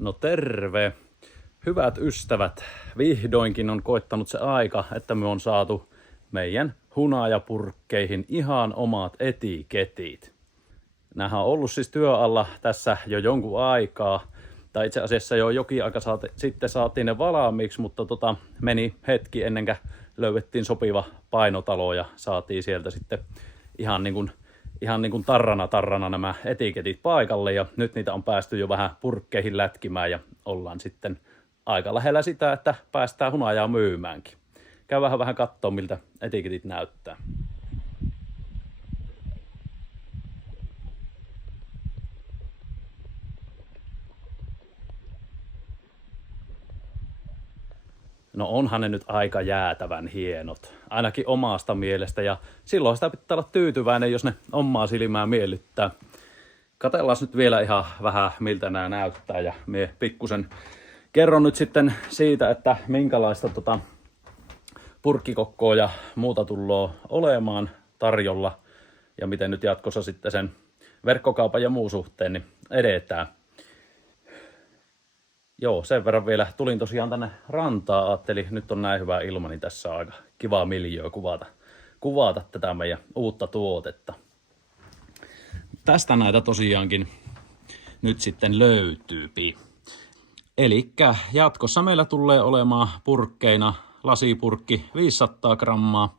No terve! Hyvät ystävät, vihdoinkin on koittanut se aika, että me on saatu meidän hunajapurkkeihin ihan omat etiketit. Nämähän on ollut siis työalla tässä jo jonkun aikaa, tai itse asiassa jo jokin aika sitten saatiin ne valmiiksi, mutta meni hetki ennen kuin löydettiin sopiva painotalo ja saatiin sieltä sitten ihan niin kuin tarrana nämä etiketit paikalle, ja nyt niitä on päästy jo vähän purkkeihin lätkimään ja ollaan sitten aika lähellä sitä, että päästään hunajaa myymäänkin. Käydään vähän katsoa, miltä etiketit näyttää. No onhan ne nyt aika jäätävän hienot, ainakin omasta mielestä, ja silloin sitä pitää olla tyytyväinen, jos ne omaa silmää miellyttää. Katellaan nyt vielä ihan vähän, miltä nämä näyttää, ja mie pikkusen kerron nyt sitten siitä, että minkälaista purkkikokkoa ja muuta tullaan olemaan tarjolla, ja miten nyt jatkossa sitten sen verkkokaupan ja muu suhteen niin edetään. Joo, sen verran vielä tulin tosiaan tänne rantaan, ajattelin, nyt on näin hyvä ilma, niin tässä on aika kiva miljöö kuvata tätä meidän uutta tuotetta. Tästä näitä tosiaankin nyt sitten löytyypi. Elikkä jatkossa meillä tulee olemaan purkkeina lasipurkki 500 grammaa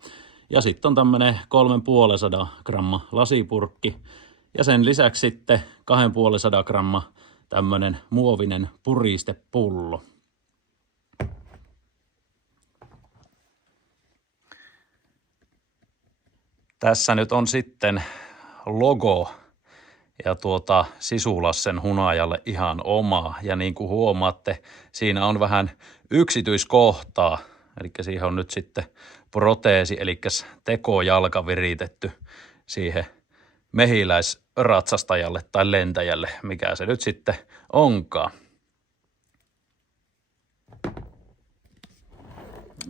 ja sitten on tämmönen 350 gramma lasipurkki ja sen lisäksi sitten 250 gramma tämmönen muovinen puristepullo. Tässä nyt on sitten logo ja Sisulassen hunajalle ihan oma. Ja niin kuin huomaatte, siinä on vähän yksityiskohtaa. Eli siihen on nyt sitten proteesi, eli tekojalka viritetty siihen mehiläisratsastajalle tai lentäjälle, mikä se nyt sitten onkaan.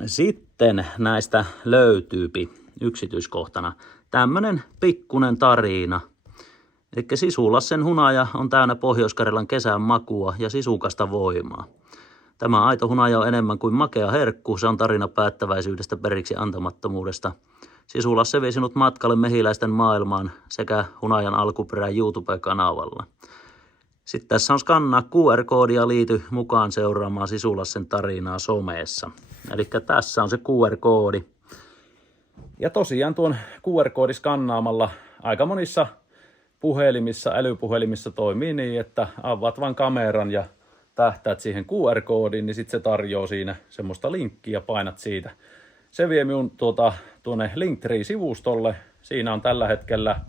Sitten näistä löytyypi yksityiskohtana tämmönen pikkunen tarina. Eli Sisulassen hunaja on täynnä Pohjois-Karjalan kesän makua ja sisukasta voimaa. Tämä aito hunaja on enemmän kuin makea herkku, se on tarina päättäväisyydestä periksi antamattomuudesta. Sisulasse vei sinut matkalle mehiläisten maailmaan sekä hunajan alkuperän YouTube-kanavalla. Sitten tässä on skannaa QR-koodi ja liity mukaan seuraamaan Sisulassen tarinaa somessa. Eli tässä on se QR-koodi. Ja tosiaan tuon QR-koodi skannaamalla aika monissa puhelimissa, älypuhelimissa toimii niin, että avaat vain kameran ja tähtäät siihen QR-koodiin, niin sitten se tarjoaa siinä semmoista linkkiä ja painat siitä. Se vie minun tuonne Linktree-sivustolle. Siinä on tällä hetkellä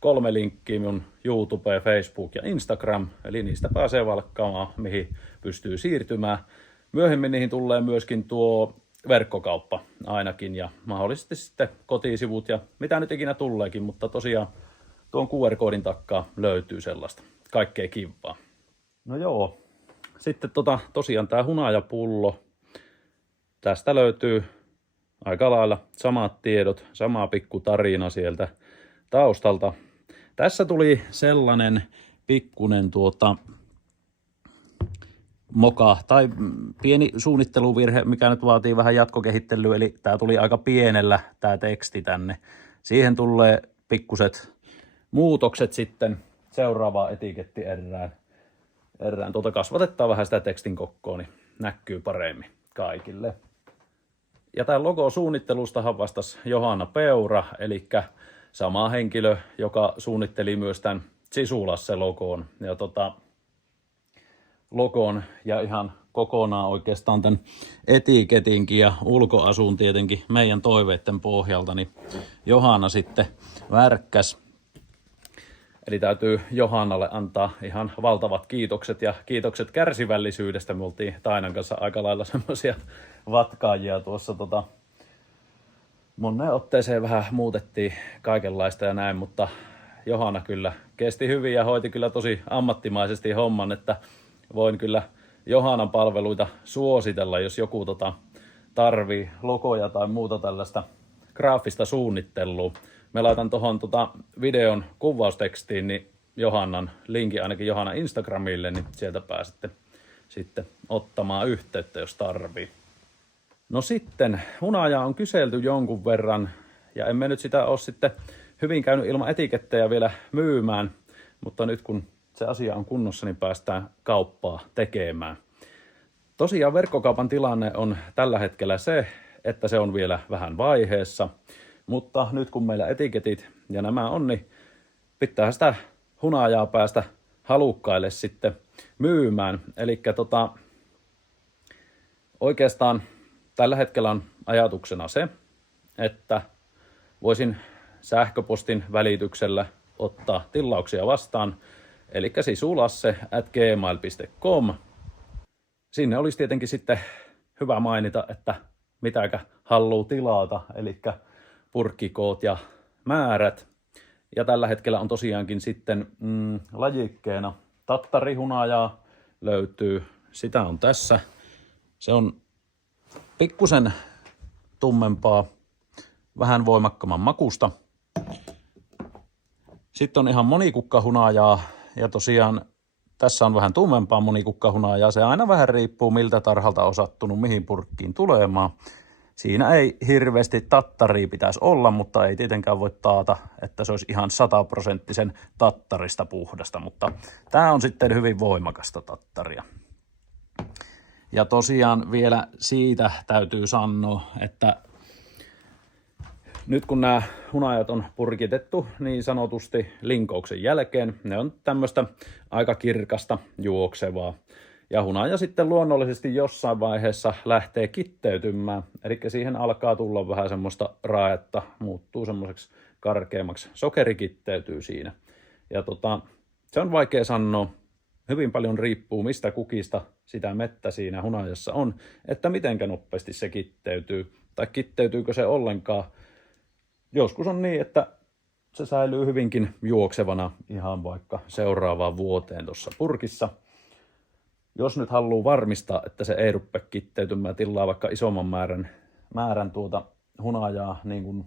3 linkkiä minun YouTube, Facebook ja Instagram. Eli niistä pääsee valkkaamaan, mihin pystyy siirtymään. Myöhemmin niihin tulee myöskin tuo verkkokauppa ainakin ja mahdollisesti sitten kotisivut ja mitä nyt ikinä tuleekin. Mutta tosiaan tuon QR-koodin takaa löytyy sellaista kaikkea kivaa. No joo, sitten tosiaan tämä hunajapullo. Tästä löytyy aika lailla samat tiedot, sama pikku tarina sieltä taustalta. Tässä tuli sellainen pikkunen moka tai pieni suunnitteluvirhe, mikä nyt vaatii vähän jatkokehittelyä, eli tämä tuli aika pienellä tämä teksti tänne. Siihen tulee pikkuset muutokset sitten seuraavaan etikettierään. Kasvatetaan vähän sitä tekstin kokkoa, niin näkyy paremmin kaikille. Ja tämän logo-suunnittelustahan vastasi Johanna Peura, eli sama henkilö, joka suunnitteli myös tämän Sisulasse-logoon. Ja logon ja ihan kokonaan oikeastaan tämän etiketinkin ja ulkoasun tietenkin meidän toiveiden pohjalta, niin Johanna sitten värkkäs. Eli täytyy Johannalle antaa ihan valtavat kiitokset ja kiitokset kärsivällisyydestä. Me oltiin Tainan kanssa aika lailla semmoisia vatkaajia tuossa moneen otteeseen vähän muutettiin kaikenlaista ja näin, mutta Johanna kyllä kesti hyvin ja hoiti kyllä tosi ammattimaisesti homman, että voin kyllä Johannan palveluita suositella, jos joku tarvii logoja tai muuta tällaista graafista suunnittelua. Me laitan tuohon videon kuvaustekstiin niin Johannan linkin ainakin Johannan Instagramille, niin sieltä pääsette sitten ottamaan yhteyttä, jos tarvii. No sitten hunajaa on kyselty jonkun verran ja emme nyt sitä ole sitten hyvin käynyt ilman etikettejä vielä myymään, mutta nyt kun se asia on kunnossa, niin päästään kauppaa tekemään. Tosiaan verkkokaupan tilanne on tällä hetkellä se, että se on vielä vähän vaiheessa, mutta nyt kun meillä etiketit ja nämä on, niin pitää sitä hunajaa päästä halukkaille sitten myymään. Eli oikeastaan tällä hetkellä on ajatuksena se, että voisin sähköpostin välityksellä ottaa tilauksia vastaan, eli sisulasse@gmail.com. Sinne olisi tietenkin sitten hyvä mainita, että mitäkä haluaa tilata, eli purkkikoot ja määrät. Ja tällä hetkellä on tosiaankin sitten lajikkeena tattarihunajaa löytyy. Sitä on tässä. Se on pikkusen tummempaa, vähän voimakkaamman makusta. Sitten on ihan monikukkahunajaa ja tosiaan tässä on vähän tummempaa monikukkahunajaa. Se aina vähän riippuu miltä tarhalta on sattunut mihin purkkiin tulemaan. Siinä ei hirveästi tattaria pitäisi olla, mutta ei tietenkään voi taata, että se olisi ihan 100% tattarista puhdasta, mutta tämä on sitten hyvin voimakasta tattaria. Ja tosiaan vielä siitä täytyy sanoa, että nyt kun nämä hunajat on purkitettu niin sanotusti linkouksen jälkeen, ne on tämmöistä aika kirkasta juoksevaa. Ja hunaja sitten luonnollisesti jossain vaiheessa lähtee kitteytymään, eli siihen alkaa tulla vähän semmoista raetta, muuttuu semmoiseksi karkeammaksi, sokeri kitteytyy siinä. Ja se on vaikea sanoa, hyvin paljon riippuu mistä kukista sitä mettä siinä hunajassa on, että mitenkä nopeasti se kitteytyy, tai kitteytyykö se ollenkaan. Joskus on niin, että se säilyy hyvinkin juoksevana ihan vaikka seuraavaan vuoteen tuossa purkissa. Jos nyt haluaa varmistaa, että se ei rupea kitteytymään, tilaa vaikka isomman määrän hunajaa, niin kun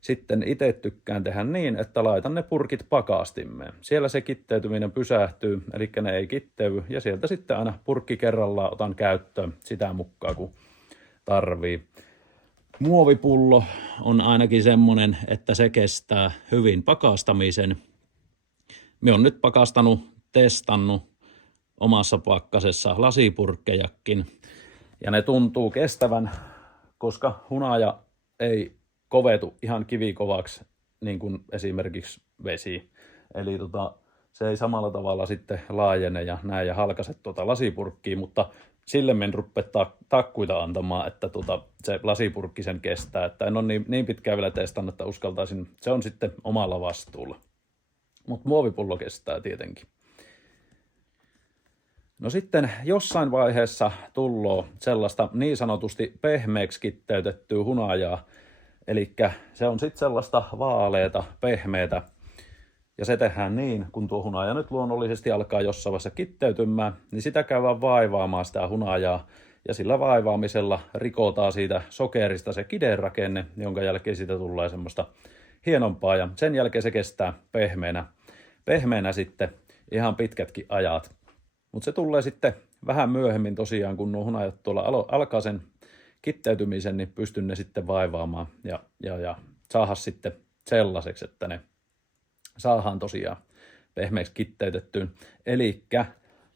sitten itse tykkään tehdä niin, että laitan ne purkit pakastimeen. Siellä se kitteytyminen pysähtyy, eli ne ei kitteydy, ja sieltä sitten aina purkki kerrallaan otan käyttöön sitä mukaan, kun tarvii. Muovipullo on ainakin semmonen, että se kestää hyvin pakastamisen. Me on nyt testannut omassa pakkasessa lasipurkkejakin. Ja ne tuntuu kestävän, koska hunaja ei kovetu ihan kivikovaksi, niin kuin esimerkiksi vesi. Eli se ei samalla tavalla sitten laajene ja näin ja halkaise lasipurkkiin, mutta sille en rupea takkuita antamaan, että se lasipurkki sen kestää. Että en ole niin pitkään vielä testannut, että uskaltaisin. Se on sitten omalla vastuulla. Mutta muovipullo kestää tietenkin. No sitten jossain vaiheessa tulloo sellaista niin sanotusti pehmeäksi kitteytettyä hunajaa. Eli se on sitten sellaista vaaleeta, pehmeätä. Ja se tehdään niin, kun tuo hunaja nyt luonnollisesti alkaa jossain vaiheessa kitteytymään, niin sitä käydään vaivaamaan sitä hunajaa. Ja sillä vaivaamisella rikotaan siitä sokerista se kiderakenne, jonka jälkeen siitä tulee semmoista hienompaa. Ja sen jälkeen se kestää pehmeänä sitten ihan pitkätkin ajat. Mutta se tulee sitten vähän myöhemmin tosiaan, kun nuo hunajat tuolla alkaa sen kitteytymisen, niin pystyn ne sitten vaivaamaan ja saada sitten sellaiseksi, että ne saadaan tosiaan pehmeäksi kitteytettyyn. Elikkä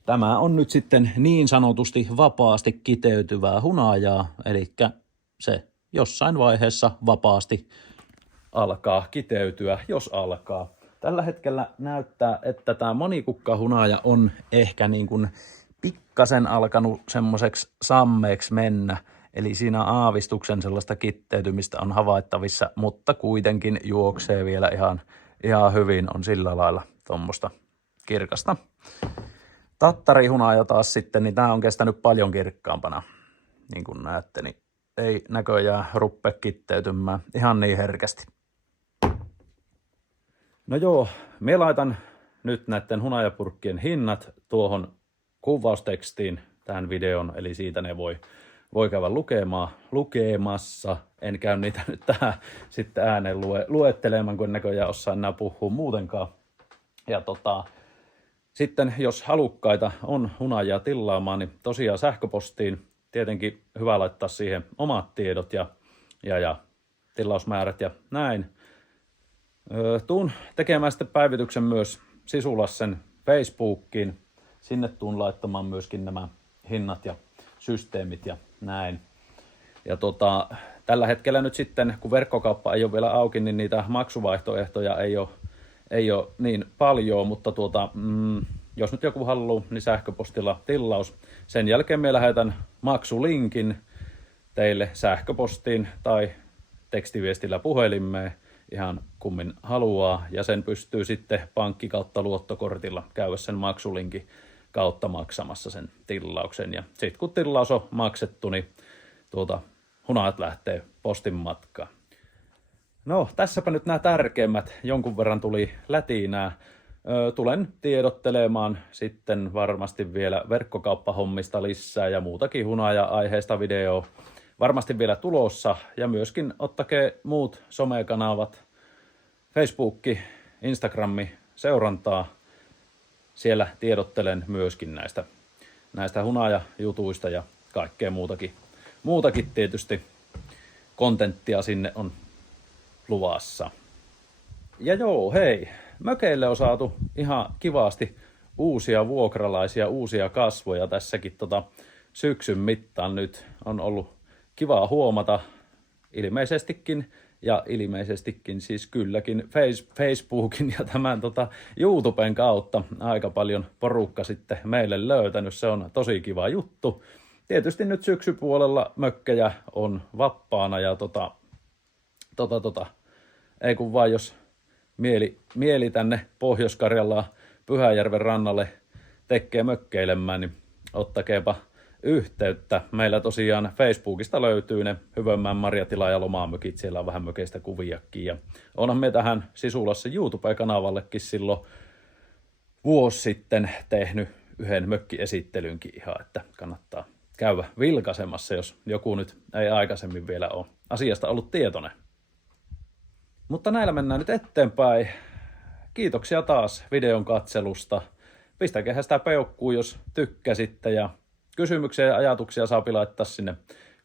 tämä on nyt sitten niin sanotusti vapaasti kiteytyvää hunajaa, elikkä se jossain vaiheessa vapaasti alkaa kiteytyä, jos alkaa. Tällä hetkellä näyttää, että tämä monikukkahunaja on ehkä niin kuin pikkasen alkanut semmoiseksi sammeeksi mennä. Eli siinä aavistuksen sellaista kitteytymistä on havaittavissa, mutta kuitenkin juoksee vielä ihan hyvin, on sillä lailla tuommoista kirkasta. Tattarihunaja taas sitten, niin tämä on kestänyt paljon kirkkaampana, niin kuin näette, niin ei näköjään ruppe kitteytymään ihan niin herkästi. No joo, me laitan nyt näiden hunajapurkkien hinnat tuohon kuvaustekstiin tähän videon, eli siitä ne voi käydä lukemassa. En käy niitä nyt tähän sitten ääneen luettelemaan, kun näköjään osaa enää puhua muutenkaan. Ja Sitten jos halukkaita on hunajaa tilaamaan, niin tosiaan sähköpostiin tietenkin hyvä laittaa siihen omat tiedot ja tilausmäärät ja näin. Tuun tekemään sitten päivityksen myös Sisulassen Facebookiin. Sinne tuun laittamaan myöskin nämä hinnat ja systeemit ja näin. Ja tällä hetkellä nyt sitten, kun verkkokauppa ei ole vielä auki, niin niitä maksuvaihtoehtoja ei ole niin paljon, mutta jos nyt joku haluaa, niin sähköpostilla tilaus. Sen jälkeen me lähetän maksulinkin teille sähköpostiin tai tekstiviestillä puhelimeen, ihan kummin haluaa, ja sen pystyy sitten pankki kautta luottokortilla käydä sen maksulinkin kautta maksamassa sen tilauksen. Ja sitten kun tilaus on maksettu, niin hunajat lähtee postin matkaan. No, tässäpä nyt nämä tärkeimmät. Jonkun verran tuli lätinää. Tulen tiedottelemaan sitten varmasti vielä verkkokauppahommista lisää ja muutakin hunaja-aiheista videoa varmasti vielä tulossa. Ja myöskin ottakee muut somekanavat, Facebookki, Instagrammi seurantaa. Siellä tiedottelen myöskin näistä hunajajutuista ja kaikkea muutakin tietysti kontenttia sinne on luvassa. Ja joo, hei, mökeille on saatu ihan kivasti uusia vuokralaisia, uusia kasvoja tässäkin syksyn mittaan nyt. On ollut kivaa huomata ilmeisestikin siis kylläkin Facebookin ja tämän YouTuben kautta aika paljon porukka sitten meille löytänyt. Se on tosi kiva juttu. Tietysti nyt syksypuolella mökkejä on vapaana ja ei kun vaan jos mieli tänne Pohjois-Karjalaan Pyhäjärven rannalle tekee mökkeilemään, niin ottakeepa yhteyttä. Meillä tosiaan Facebookista löytyy ne Hyvönmäen marjatila ja lomamökit, siellä on vähän mökeistä kuviakin. Ja onhan me tähän Sisulassa YouTube-kanavallekin silloin vuosi sitten tehnyt yhden mökkiesittelynkin ihan, että kannattaa käydä vilkaisemassa, jos joku nyt ei aikaisemmin vielä ole asiasta ollut tietoinen. Mutta näillä mennään nyt eteenpäin. Kiitoksia taas videon katselusta. Pistäkää sitä peukkuun, jos tykkäsitte, ja kysymyksiä ja ajatuksia saa laittaa sinne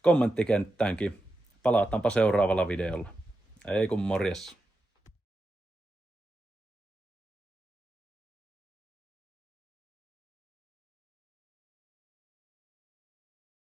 kommenttikenttäänkin. Palataanpa seuraavalla videolla. Ei kun morjes.